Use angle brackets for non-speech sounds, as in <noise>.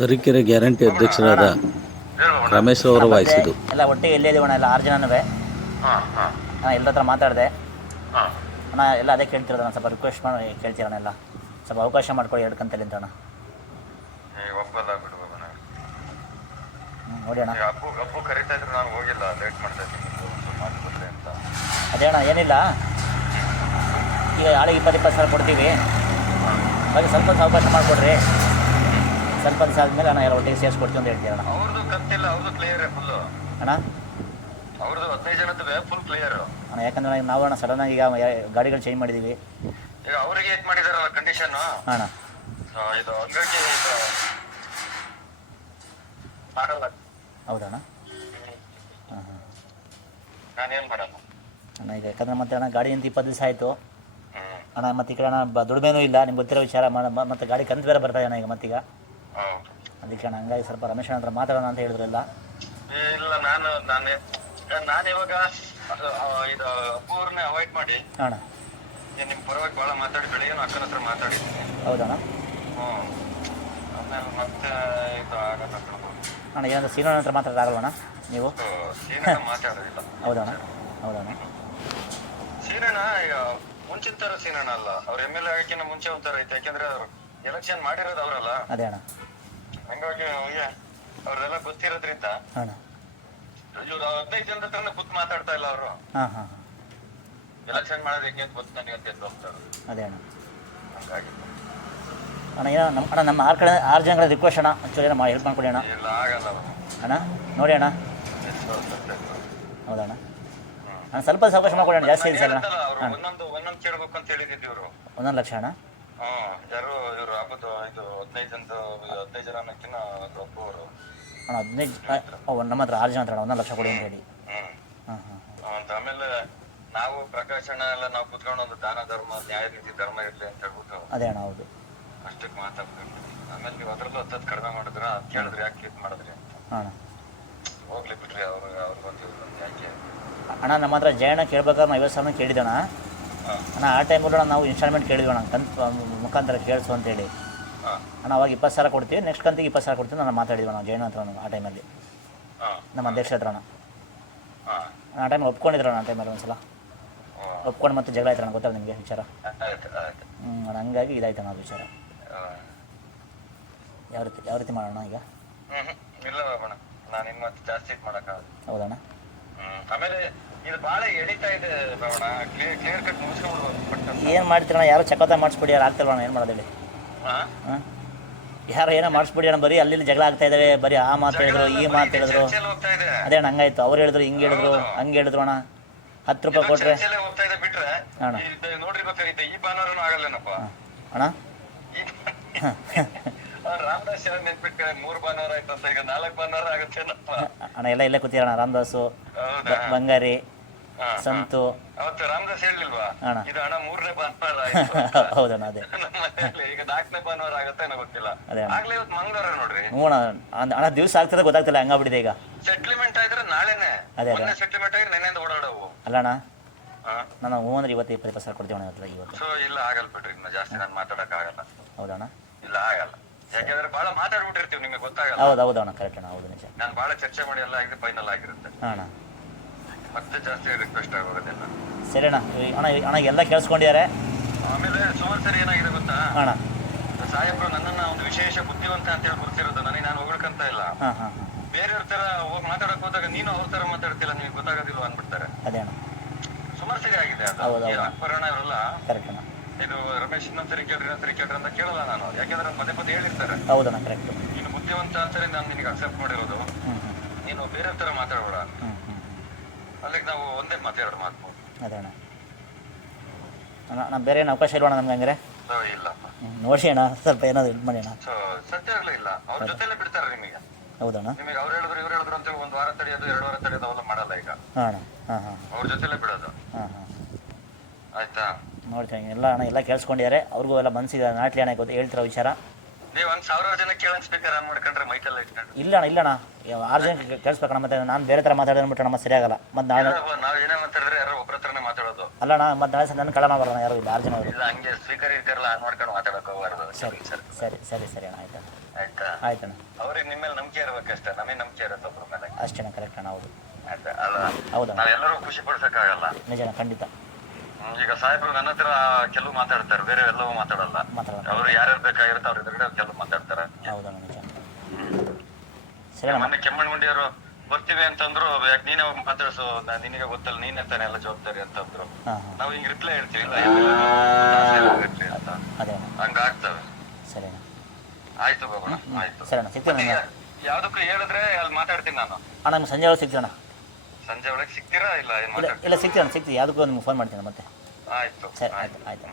Tarikere guarantee ಅಧ್ಯಕ್ಷರಾದ ರಮೇಶ್ ಅವರು ವಾಯಿಸಿದ್ದು. ಇದು ಎಲ್ಲ ಒಟ್ಟಿಗೆ ಎಲ್ಲೇ ಇದೆ ಎಲ್ಲ ಆರು ಜನನೂ ನಾನು ಎಲ್ಲರ ಹತ್ರ ಮಾತಾಡಿದೆ. ಹಾಂ. ಅಣ್ಣ ಎಲ್ಲ ಅದೇ ಕೇಳ್ತಿರೋದು ನಾನು ಸ್ವಲ್ಪ ರಿಕ್ವೆಸ್ಟ್ ಮಾಡಿ ಕೇಳ್ತೀರಣ್ಣ ಎಲ್ಲ. ಸ್ವಲ್ಪ ಅವಕಾಶ ಮಾಡ್ಕೊಳ್ಳಿ ಎರಡು ಕಂತಲ್ಲಿ ಅಂತ ಅಣ್ಣ ನೋಡಿ ಅಣ್ಣ. ಅದೇ ಅಣ್ಣ ಏನಿಲ್ಲ. ಈಗ ಆಳಿಗೆ ಇಪ್ಪತ್ತು ಇಪ್ಪತ್ತು ಸಾವಿರ ಕೊಡ್ತೀವಿ. ಹಾಗೆ ಸ್ವಲ್ಪ ಅವಕಾಶ ಮಾಡಿಕೊಡ್ರಿ. ಸ್ವಲ್ಪ ದಿವಸ ಆದಮೇಲೆ ಅಣ್ಣ ಎಲ್ಲ ಒಟ್ಟಿಗೆ ಸೇರಿಸ್ಕೊಡ್ತೀವಿ ಅಂತ ಹೇಳ್ತೀವಿ ಅಣ್ಣ ಅವ್ರದ್ದು ಕಂತಿಲ್ಲ ಅವ್ರದ್ದು ಕ್ಲಿಯರ್ ಫುಲ್ಲು ಅಣ್ಣ? ಅವ್ರದ್ದು ಹದಿನೈದು ಜನದ್ದು ಫುಲ್ ಕ್ಲಿಯರ್ ಅಣ್ಣ ಯಾಕಂದ್ರೆ ನಾವು ಅಣ್ಣ ಆಗಿ ಈಗ ಗಾಡಿಗಳು ಚೇಂಜ್ ಮಾಡಿದ್ದೀವಿ ಈಗ ಅವರಿಗೆ ಏನು ಮಾಡಿದಾರಲ್ಲ ಕಂಡೀಷನ್ ಅಣ್ಣ. ಇದು ಹಂಗಾಗಿ ಇದು ಮಾಡಲ್ಲ. ಹೌದಣ್ಣ? ಹಾಂ ಹಾಂ ನಾನೇನ್ ಮಾಡಲ್ಲ. ಅಣ್ಣ ಈಗ ಯಾಕಂದ್ರೆ ಮತ್ತೆ ಅಣ್ಣ ಗಾಡಿ ನಿಂತು ಇಪ್ಪತ್ತು ದಿವಸ ಆಯಿತು. ಅಣ್ಣ ಮತ್ತೆ ಈ ಕಡೆ ಅಣ್ಣ ದುಡಿಮೆನೂ ಇಲ್ಲ. ನಿಮ್ಗೆ ಗೊತ್ತಿರೋ ವಿಚಾರ ಮತ್ತೆ ಗಾಡಿ ಕಂತು ಬೇರೆ ಬರ್ತಾ ಅಣ್ಣ ಈಗ ಮತ್ತೀಗ. ಅದಕ್ಕೆ ನಾನು ಹಂಗಾಗಿ ಸ್ವಲ್ಪ ರಮೇಶ್ ಅಂದ್ರೆ ಹತ್ರ ಮಾತಾಡೋಣ ಅಂತ ಹೇಳಿದ್ರಲ್ಲ ಇಲ್ಲ ನಾನು ನಾನೇ ನಾನು ಇವಾಗ ಇದು ಅಪ್ಪವ್ರನ್ನೇ ಅವಾಯ್ಡ್ ಮಾಡಿ. ಅಣ್ಣ. ನಿಮ್ಮ ನಿಮ್ ಪರವಾಗಿ ಭಾಳ ಮಾತಾಡಿ ಬೆಳಿಗ್ಗೆ ಅಕ್ಕನ ಹತ್ರ ಮಾತಾಡಿದ್ದೀನಿ. ಹೌದಣ್ಣ. ಹ್ಮ್ ಆಮೇಲೆ ಮತ್ತೆ ಇದು ಆಗಲ್ಲ. ಅಣ್ಣ ಏನಾದ್ರು ಸೀನೋಣ ಹತ್ರ ಮಾತಾಡೋಣ ನೀವು? ಸೀನಣ್ಣ ಮಾತಾಡೋದಿಲ್ಲ. ಹೌದಣ್ಣ. ಹೌದಣ್ಣ. ಸೀನಣ್ಣ ಈಗ ಮುಂಚಿನ ತರ ಸೀನಣ್ಣ ಅಲ್ಲ. ಅವ್ರ ಎಂ ಎಲ್ ಎ ಆಗಕ್ಕಿಂತ ಮುಂಚೆ ಒಂಥರ ಐತೆ. ಯಾಕೆಂದ್ರೆ ಅವ್ರು ಎಲೆಕ್ಷನ್ ಮಾಡಿರೋದು ಅವರಲ್ಲ. ಅದೇ ಅಣ್ಣ. ಹಂಗಾಗಿ ನಮಗೆ ಅವ್ರದೆಲ್ಲ ಗೊತ್ತಿರೋದ್ರಿಂದ ಅಣ್ಣ ಇವ್ರು ಹದಿನೈದು ಜನ ಹತ್ರನೇ ಕೂತ್ ಮಾತಾಡ್ತಾ ಇಲ್ಲ ಅವರು. ಹಾಂ ಹಾಂ ಹಾಂ. ಎಲೆಕ್ಷನ್ ಮಾಡೋದು ಹೆಂಗೆ ಅಂತ ಗೊತ್ತು ನನಗೆ ಅಂತ ಎದ್ದು ಹೋಗ್ತಾರೆ. ಅದೇ ಅಣ್ಣ. ಹಂಗಾಗಿ. ಅಣ್ಣ ಏನೋ ನಮ್ಮ ಅಣ್ಣ ನಮ್ಮ ಆರು ಕಡೆ ಆರು ಜನಗಳ ರಿಕ್ವೆಸ್ಟ್ ಅಣ್ಣ. ಒಂಚೂರು ಏನೋ ಹೆಲ್ಪ್ ಮಾಡ್ಕೊಡಿ ಅಣ್ಣ. ಇಲ್ಲ ಆಗಲ್ಲ ಅವರು ಅಣ್ಣ ನೋಡಿ ಅಣ್ಣ. ಹೌದಣ್ಣ ಅಣ್ಣ? ಸ್ವಲ್ಪ ಅವಕಾಶ ಮಾಡ್ಕೊಡಿ ಅಣ್ಣ. ಜಾಸ್ತಿ ಇದೆ ಸರ್ ಅಣ್ಣ ಅವ್ರು ಒಂದೊಂದು ಒಂದೊಂದು ಕೇಳ್ಬೇಕು ಅಂತ ಹೇಳಿದ್ರು ಅವರು ಒಂದೊಂದು ಲಕ್ಷ ಅಣ್ಣ. ಹ್ಮ್ ಯಾರು ಇವರು ಹಬ್ಬದ ಇದು ಹದಿನೈದು ಜನ ಹದಿನೈದು ಜನ ಅನ್ನೋಕ್ಕಿಂತ ಒಬ್ಬ ಅವರು. ಅಣ್ಣ ಹದಿನೈದು ನಮ್ಮ ಹತ್ರ ಆರು ಜನ ಹತ್ರ ಒಂದೊಂದು ಲಕ್ಷ ಕೊಡಿ ಅಂತ ಹೇಳಿ. ಹ್ಮ್. ಹಾಂ ಹಾಂ ಅಂತ ಆಮೇಲೆ ನಾವು ಪ್ರಕಾಶನ ಎಲ್ಲ ನಾವು ಕುತ್ಕೊಂಡು ಒಂದು ದಾನ ಧರ್ಮ ನ್ಯಾಯ ರೀತಿ ಧರ್ಮ ಇರಲಿ ಅಂತ ಹೇಳ್ಬಿಟ್ಟು ಅದೇ ಅಣ್ಣ ಹೌದು. ಅಷ್ಟಕ್ಕೆ ಮಾತಾಡ್ತೀವಿ ಆಮೇಲೆ ನೀವು ಅದ್ರಲ್ಲೂ ಹತ್ತತ್ತು ಕಡಿಮೆ ಮಾಡಿದ್ರ? ಅದ್ ಕೇಳಿದ್ರಿ ಯಾಕೆ ಇದು ಮಾಡಿದ್ರಿ ಅಂತ. ಹಾಂ ಅಣ್ಣ. ಹೋಗ್ಲಿ ಬಿಡ್ರಿ ಅವ್ರು ಅವ್ರಿಗೆ ಬಂದು ಯಾಕೆ? ಅಣ್ಣ ನಮ್ಮ ಹತ್ರ ಜಯಣ್ಣ ಕೇಳ್ಬೇಕಾದ್ರೆ ನಾವು ಐವತ್ತು ಸಾವಿರ ಕೇಳಿದ್ದಣ್ಣ ಹಾ ಅಣ್ಣ ಆ ಟೈಮಲ್ಲೂ ನಾವು ಇನ್ಸ್ಟಾಲ್ಮೆಂಟ್ ಕೇಳಿದ್ವಿ ಅಣ್ಣ ಕಂತು ಮುಖಾಂತರ ಕೇಳಿಸು ಅಂತೇಳಿ. ಅಣ್ಣ ಅವಾಗ ಇಪ್ಪತ್ತು ಸಾವಿರ ಕೊಡ್ತೀವಿ ನೆಕ್ಸ್ಟ್ ಕಂತಿಗೆ ಇಪ್ಪತ್ತು ಸಾವಿರ ಕೊಡ್ತೀವಿ ನಾನು ಮಾತಾಡಿದ್ವಿ ನಾವು ಜೈನ ಹತ್ರ ಆ ಟೈಮಲ್ಲಿ ನಮ್ಮ ಅಧ್ಯಕ್ಷ ಹತ್ರ ಅಣ್ಣ. ಆ ಟೈಮ್ ಒಪ್ಕೊಂಡಿದ್ರು ಅಣ್ಣ ಆ ಟೈಮಲ್ಲಿ ಒಂದು ಸಲ ಹಾ. ಒಪ್ಕೊಂಡು ಮತ್ತೆ ಜಗಳ ಆಯ್ತು ಅಣ್ಣ ಗೊತ್ತಲ್ಲ ನಿಮಗೆ ವಿಚಾರ? ಹ್ಞೂ ಅಣ್ಣ ಹಂಗಾಗಿ ಇದಾಯ್ತು ಅಣ್ಣ ಅದು ವಿಚಾರ. ಯಾವ ರೀತಿ ಯಾವ ರೀತಿ ಮಾಡೋಣ ಈಗ. ಇಲ್ಲ ನಾನು ಇನ್ನು ಮತ್ತೆ ಜಾಸ್ತಿ ಮಾಡೋಕ್ಕಾಗಲ್ಲ. ಹೌದಣ್ಣ. ಆಮೇಲೆ ಏನು ಮಾಡ್ತೀರಣ್ಣ? ಯಾರು ಚಕತ ಮಾಡಿಸ್ಬಿಡಿ ಯಾರು ಆಗ್ತಿಲ್ವಣ್ಣ? ಏನು ಮಾಡೋದು ಯಾರೋ ಏನೋ ಮಾಡಿಸ್ಬಿಡಿ ಅಣ್ಣ ಬರೀ ಅಲ್ಲಿ ಜಗಳ ಆಗ್ತಾ ಇದಾವೆ ಬರೀ ಆ ಮಾತು ಹೇಳಿದ್ರು ಈ ಮಾತು ಹೇಳಿದ್ರು. ಅದೇ ಅಣ್ಣ ಹಂಗಾಯ್ತು. ಅವ್ರು ಹೇಳಿದ್ರು ಹಿಂಗೆ ಹೇಳಿದ್ರು ಹಂಗೆ ಹೇಳಿದ್ರು ಅಣ್ಣ. ಹತ್ತು ರೂಪಾಯಿ ಕೊಟ್ರೆ ಅಣ್ಣ. ಅಣ್ಣ. ರಾಮದಾಸ್ ಯಾರು ಮೂರು ಭಾನುವಾರ ಅಂತ ಈಗ ನಾಲ್ಕು ಭಾನುವಾರ ಆಗುತ್ತೆ ಅಣ್ಣ ಎಲ್ಲ ಇಲ್ಲೇ ಕೂತಿರೋಣ ರಾಮದಾಸು ಬಂಗಾರಿ. ಸಂತು. ಅವತ್ತು ರಾಮದಾಸ್ ಹೇಳಿಲ್ವಾ? ಅಣ್ಣ. ಇದು ಹಣ ಮೂರನೇ ಭಾನುವಾರ ಆಯ್ತು ಅಂತ. <laughs> ಹೌದಣ್ಣ ಅದೇ. ಈಗ ನಾಲ್ಕನೇ ಭಾನುವಾರ ಆಗತ್ತೆ ಏನೋ ಗೊತ್ತಿಲ್ಲ. ಅದೇ ಅಣ್ಣ. ಆಗ್ಲೇ ಇವತ್ತು ಮಂಗಳವಾರ ನೋಡ್ರಿ. ಹ್ಞೂ ಅಣ್ಣ ಅಣ್ಣ ದಿವಸ ಆಗ್ತದೆ ಗೊತ್ತಾಗ್ತಿಲ್ಲ ಹಂಗಾಗ್ಬಿಟ್ಟಿದೆ ಈಗ. ಸೆಟ್ಲ್ಮೆಂಟ್ ಆದ್ರೆ ನಾಳೆನೆ. ಅದೇ, ಅದೇ. ಸೆಟ್ಲ್ಮೆಂಟ್ ಆಗಿ ನೆನೆಯಿಂದ ಓಡಾಡವು. ಅಲ್ಲ ಅಣ್ಣ ಹಾ. ನಾನು ಹ್ಞೂ ಅಂದ್ರೆ ಇವತ್ತು ಇಪ್ಪತ್ತು ಇಪ್ಪತ್ತು ಸಾವಿರ ಕೊಡ್ತೀವಿ ಅಣ್ಣ ಇವತ್ತು. ಸೊ ಇಲ್ಲ ಆಗಲ್ಲ ಬಿಡ್ರಿ ಇನ್ನು ಜಾಸ್ತಿ ನಾನು ಮಾತಾಡಕ್ ಆಗಲ್ಲ ಹೌದಣ್ಣ. ಇಲ್ಲ ಆಗಲ್ಲ. ಯಾಕೆಂದ್ರೆ ಬಹಳ ಮಾತಾಡ್ಬಿಟ್ಟಿರ್ತೀವಿ ನಿಮಗೆ ಗೊತ್ತಾಗಲ್ಲ. ಹೌದು ಹೌದು ಅಣ್ಣ ಕರೆಕ್ಟ್ ಅಣ್ಣ ಹೌದು ನಿಜ. ನಾನು ಬಹಳ ಚರ್ಚೆ ಮಾಡಿ ಎಲ್ಲ ಆಗಿದೆ ಫೈನಲ್ ಆಗಿರುತ್ತೆ. ಅಣ್ಣ. ಮತ್ತೆ ಜಾಸ್ತಿ ರಿಕ್ವೆಸ್ಟ್ ಆಗೋದಿಲ್ಲ. ಸರಿ ಅಣ್ಣ ಅಣ್ಣ ಅಣ್ಣ ಎಲ್ಲ ಕೇಳಿಸ್ಕೊಂಡಿದ್ದಾರೆ. ಆಮೇಲೆ ಸುಮಾರು ಸರಿ ಏನಾಗಿದೆ ಗೊತ್ತಾ? ಅಣ್ಣ. ಸಾಹೇಬ್ರು ನನ್ನನ್ನ ಒಂದು ವಿಶೇಷ ಬುದ್ಧಿವಂತ ಅಂತ ಹೇಳಿ ಗುರುತಿರೋದು ನನಗೆ ನಾನು ಹೊಗಳ್ಕಂತ ಇಲ್ಲ. ಬೇರೆಯವ್ರ ತರ ಹೋಗಿ ಮಾತಾಡಕ್ ಹೋದಾಗ ನೀನು ಅವ್ರ ತರ ಮಾತಾಡ್ತಿಲ್ಲ ನಿಮಗೆ ಗೊತ್ತಾಗೋದಿಲ್ಲ ಅಂದ್ಬಿಡ್ತಾರೆ. ಅದೇ ಅಣ್ಣ. ಸುಮಾರು ಸರಿ ಆಗಿದೆ ಅದು. ಅಕ್ಬರಣ್ಣ ಇವರೆಲ್ಲ ಕರೆಕ್ಟ್ ಅಣ್ಣ. ಇದು ರಮೇಶ್ ಇನ್ನೊಂದ್ಸರಿ ಕೇಳ್ರಿ ಇನ್ನೊಂದ್ಸರಿ ಕೇಳ್ರಿ ಅಂತ ಕೇಳಲ್ಲ ನಾನು. ಯಾಕಂದ್ರೆ ಅವ್ರು ಪದೇ ಪದೇ ಹೇಳಿರ್ತಾರೆ ಹೌದಣ್ಣ ಕರೆಕ್ಟ್ ನೀನು ಬುದ್ಧಿವಂತ ಅಂತಾನೆ ನಾನು ನಿನಗೆ ಅಕ್ಸೆಪ್ಟ್ ಮಾಡಿರೋದು. ಹ್ಞೂ ಹ್ಞೂ ನೀನು ಬೇರೆ ತರ ಮಾತಾಡಬೇಡ. ಹ್ಞೂ ಹ್ಞೂ ಅಲ್ಲಿಗೆ ನಾವು ಒಂದೇ ಮಾತಾಡೋದು ಮಾತು. ಅದೇ ಅಣ್ಣ. ಅಣ್ಣ ಅಣ್ಣ ಬೇರೆ ಏನು ಅವಕಾಶ ಇಲ್ವಣ್ಣ ನಮ್ಗೆ ಹಂಗಾರೆ? ಸೊ ಹ್ಞೂ ನೋಡಿ ಅಣ್ಣ ಸ್ವಲ್ಪ ಏನಾದ್ರು ಇದು ಮಾಡಿ ಅಣ್ಣ. ಸೊ ಇಲ್ಲ. ಅವ್ರ ಜೊತೆಲೆ ಬಿಡ್ತಾರೆ ನಿಮಗೆ. ಹೌದಣ್ಣ ನಿಮಗೆ ಅವ್ರು ಹೇಳಿದ್ರು ಇವ್ರು ಹೇಳಿದ್ರು ಅಂತೇಳಿ ಒಂದು ವಾರ ತಡೆಯೋದು ಎರಡು ವಾರ ತಡೆಯೋದು ಅವೆಲ್ಲ ಮಾಡಲ್ಲ ಈಗ. ಹಾಂ ಅಣ್ಣ. ಹಾಂ ಹಾಂ. ಅವ್ರ ಜೊತೆಲೆ ಬಿಡೋದು. ಹಾಂ ಹಾಂ. ಆಯ್ತಾ? ನೋಡ್ತೀನಿ. ಎಲ್ಲ ಅಣ್ಣ ಎಲ್ಲ ಕೇಳಿಸ್ಕೊಂಡಿದ್ದಾರೆ. ಅವ್ರಿಗೂ ಎಲ್ಲ ಮನಸ್ಸಿಗೆ ನಾಟ್ಲಿ ಅಣ್ಣ ಗೊತ್ತು ಹೇಳ್ತಿರೋ ವಿಚಾರ. ನೀವು ಒಂದ್ ಸಾವಿರಾರು ಜನ ಕೇಳನ್ಸ್ಬೇಕಾರೆ ಆನ್ ಮಾಡ್ಕೊಂಡ್ರೆ ಮೈಕೆಲ್ಲ ಇಟ್ಕೊಂಡು. ಇಲ್ಲ ಅಣ್ಣ ಇಲ್ಲ ಅಣ್ಣ. ಯಾವ- ಆರು ಜನ ಕೇಳಿಸ್ಬೇಕಣ್ಣ ಮತ್ತೆ ನಾನು ಬೇರೆ ಥರ ಮಾತಾಡಿದ್ರೆ ಅಂದ್ಬಿಟ್ಟು ನಮ್ಮ ಸರಿಯಾಗಲ್ಲ. ಮತ್ತೆ ನಾಳೆ ನಾವ್ ಏನೇ ಮಾತಾಡಿದ್ರೆ ಯಾರೋ ಒಬ್ಬರ ಹತ್ರನೇ ಮಾತಾಡೋದು. ಅಲ್ಲ ಅಣ್ಣ ಮತ್ತೆ ನಾಳೆ ನನ್ನ ಕಳ ಬರೋಣ ಯಾರು ಇಲ್ಲ ಆರು ಜನ ಅವರು. ಇಲ್ಲ ಹಂಗೆ ಸ್ಪೀಕರ್ ಇರ್ತಿರಲ್ಲ ಆನ್ ಮಾಡ್ಕೊಂಡು ಮಾತಾಡಕ್ ಹೋಗ್ಬಾರ್ದು. ಸರಿ ಸರಿ ಸರಿ ಸರಿ ಸರಿ ಅಣ್ಣ ಆಯ್ತು. ಆಯ್ತಾ? ಆಯ್ತಣ್ಣ ಅವ್ರಿಗೆ ನಿಮ್ಮ ಮೇಲೆ ನಂಬಿಕೆ ಇರ್ಬೇಕಷ್ಟೇ ನಮಗೆ ನಂಬಿಕೆ ಇರುತ್ತೆ ಒಬ್ರ ಮೇಲೆ. ಅಷ್ಟೇನ ಕರೆಕ್ಟ್ ಅಣ್ಣ ಹೌದು. ಆಯ್ತಾ? ಅಲ್ಲ ಹೌದಣ್ಣ. ನಾವೆಲ್ಲರೂ ಖುಷಿ ಪಡ್ಸಕ್ಕಾಗಲ್ಲ. ನಿಜ ಖಂಡಿತ. ಈಗ ಸಾಹೇಬ್ರು ನನ್ನ ಹತ್ರ ಕೆಲವು ಮಾತಾಡ್ತಾರೆ ಬೇರೆ ಎಲ್ಲವೂ ಮಾತಾಡಲ್ಲ. ಅವ್ರು ಅವರು ಯಾರ್ಯಾರು ಬೇಕಾಗಿರುತ್ತೆ ಅವ್ರ ಎದುರುಗಡೆ ಕೆಲವು ಮಾತಾಡ್ತಾರೆ. ಮೊನ್ನೆ ನಿಜ ಸರಿ ಅಣ್ಣ ಮೊನ್ನೆ ಕೆಮ್ಮಣ್ಣಗುಂಡಿಯವರು ಬರ್ತೀವಿ ಅಂತಂದ್ರು ಯಾಕೆ ನೀನೇ ಹೋಗಿ ಮಾತಾಡ್ಸು? ನಾನ್ ನಿನಗೆ ಗೊತ್ತಲ್ಲ ನೀನೇ ತಾನೆ ಎಲ್ಲ ಜವಾಬ್ದಾರಿ ಅಂತಂದ್ರು ಹಾಂ ಹಾಂ. ನಾವು ಹಿಂಗ್ ರಿಪ್ಲೈ ಹೇಳ್ತೀವಿ ಇಲ್ಲ ಇರ್ಲಿ ಅಂತ ಅದೇ. ಅಣ್ಣ ಹಂಗಾಗ್ತವೆ ಸರಿ ಅಣ್ಣ ಆಯ್ತು ಬಾಬಣ್ಣ ಆಯ್ತು. ಸರಿ ಅಣ್ಣ ಸಿಗ್ತೀನಿ ಈಗ ಅಣ್ಣ ಯಾವ್ದಕ್ಕೂ ಹೇಳಿದ್ರೆ ಅಲ್ಲಿ ಮಾತಾಡ್ತೀನಿ ನಾನು. ಅಣ್ಣ ನಿಮ್ಗೆ ಸಂಜೆ ಒಳಗೆ ಸಿಗ್ತೀವಿ ಅಣ್ಣ ಸಂಜೆ ಒಳಗೆ ಸಿಗ್ತೀರಾ ಇಲ್ಲ ಇಲ್ಲ ಸಿಗ್ತೀನಿ ಸಿಗ್ತೀವಿ ಯಾವುದಕ್ಕೂ ನಿಮ್ಗೆ ಫೋನ್ ಮಾಡ್ತೀನಿ ಮತ್ತೆ. ಆಯ್ತು ಸರಿ ಆಯ್ತು ಆಯ್ತು.